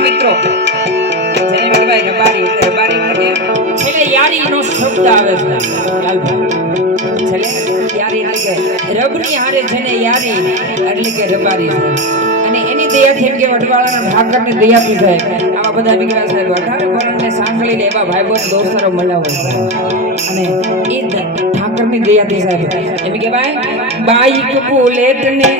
મિત્રો. આવા બધા વિગ્રહ સાંકળી લે એવા ભાઈ બહેન દોસ્તારો મળ્યા હોય અને એ ઠાકરની દયાથી સાહેબ એમ કે ભાઈ, બાઈક બુલેટ ને